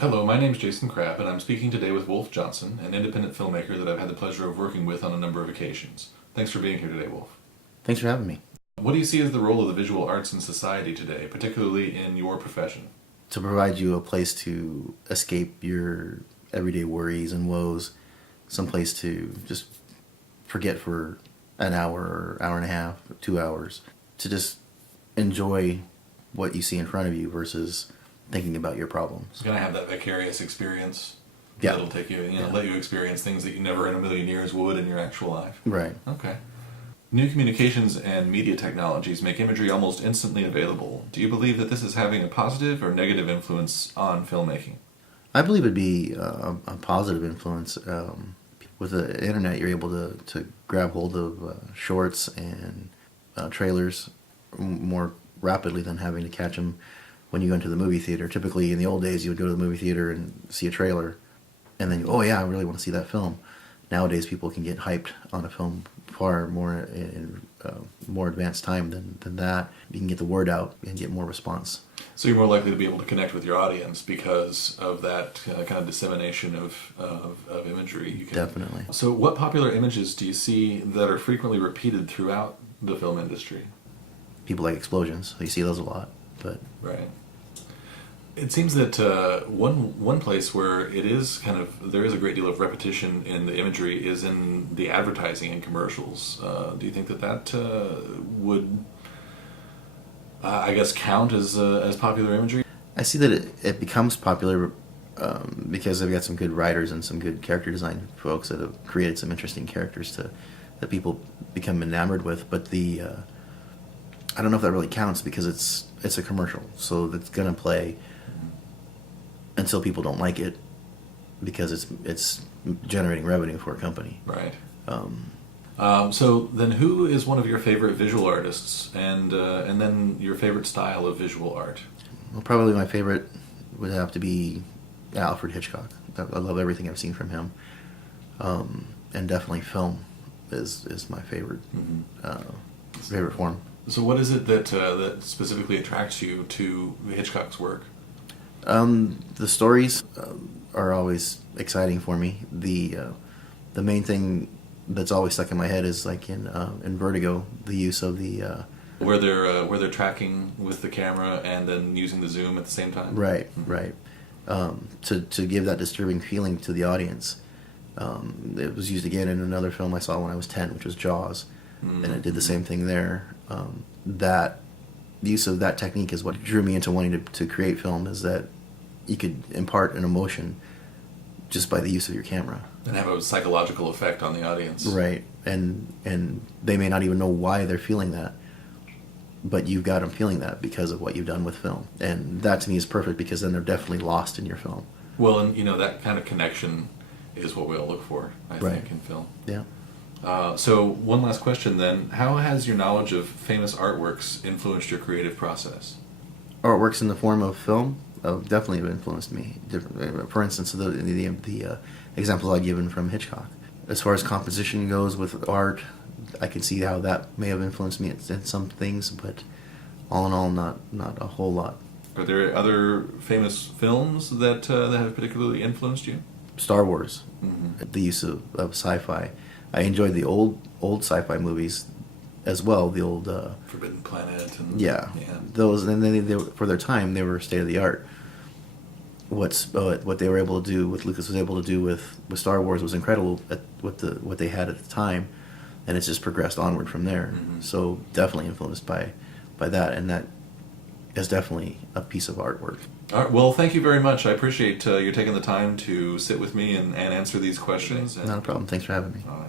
Hello, my name is Jason Crabbe, and I'm speaking today with Wolf Johnson, an independent filmmaker that I've had the pleasure of working with on a number of occasions. Thanks for being here today, Wolf. Thanks for having me. What do you see as the role of the visual arts in society today, particularly in your profession? To provide you a place to escape your everyday worries and woes, some place to just forget for an hour or hour and a half, 2 hours, to just enjoy what you see in front of you versus thinking about your problems. It's going to have that vicarious experience Yeah. that'll take you, Yeah. let you experience things that you never in a million years would in your actual life. Right. Okay. New communications and media technologies make imagery almost instantly available. Do you believe that this is having a positive or negative influence on filmmaking? I believe it'd be a positive influence. With the internet, you're able to grab hold of shorts and trailers more rapidly than having to catch them when you go into the movie theater. Typically, in the old days, you would go to the movie theater and see a trailer, and then oh yeah, I really want to see that film. Nowadays, people can get hyped on a film far more in more advanced time than that. You can get the word out and get more response. So you're more likely to be able to connect with your audience because of that kind of dissemination of imagery. Definitely. So what popular images do you see that are frequently repeated throughout the film industry? People like explosions. You see those a lot, but Right. It seems that one place where there is a great deal of repetition in the imagery is in the advertising and commercials. Do you think that would, I guess, count as popular imagery? I see that it becomes popular because they've got some good writers and some good character design folks that have created some interesting characters that people become enamored with. But I don't know if that really counts because it's a commercial, so it's gonna play until people don't like it because it's generating revenue for a company. Right. So then, who is one of your favorite visual artists, and then your favorite style of visual art? Well, probably my favorite would have to be Alfred Hitchcock. I love everything I've seen from him, and definitely film is my favorite favorite form. So what is it that specifically attracts you to Hitchcock's work? The stories are always exciting for me. The main thing that's always stuck in my head is like in Vertigo, the use of the Where they're tracking with the camera and then using the zoom at the same time. right. To give that disturbing feeling to the audience. It was used again in another film I saw when I was 10, which was Jaws, and it did the same thing there. That use of that technique is what drew me into wanting to create film, is that you could impart an emotion just by the use of your camera. And have a psychological effect on the audience. Right, and they may not even know why they're feeling that, but you've got them feeling that because of what you've done with film. And that to me is perfect because then they're definitely lost in your film. Well, and that kind of connection is what we all look for, I Right. think, in film. Yeah. So one last question then. How has your knowledge of famous artworks influenced your creative process? Artworks in the form of film definitely have influenced me. For instance, the examples I've given from Hitchcock. As far as composition goes with art, I can see how that may have influenced me in some things, but all in all, not a whole lot. Are there other famous films that have particularly influenced you? Star Wars, Mm-hmm. the use of sci-fi. I enjoyed the old sci-fi movies as well. The old Forbidden Planet. And, yeah, those, and then they for their time they were state of the art. What they were able to do, what Lucas was able to do with Star Wars was incredible at what they had at the time, and it's just progressed onward from there. Mm-hmm. So definitely influenced by that, and that is definitely a piece of artwork. All right. Well, thank you very much. I appreciate you taking the time to sit with me and answer these questions. Not a problem. Thanks for having me. All right.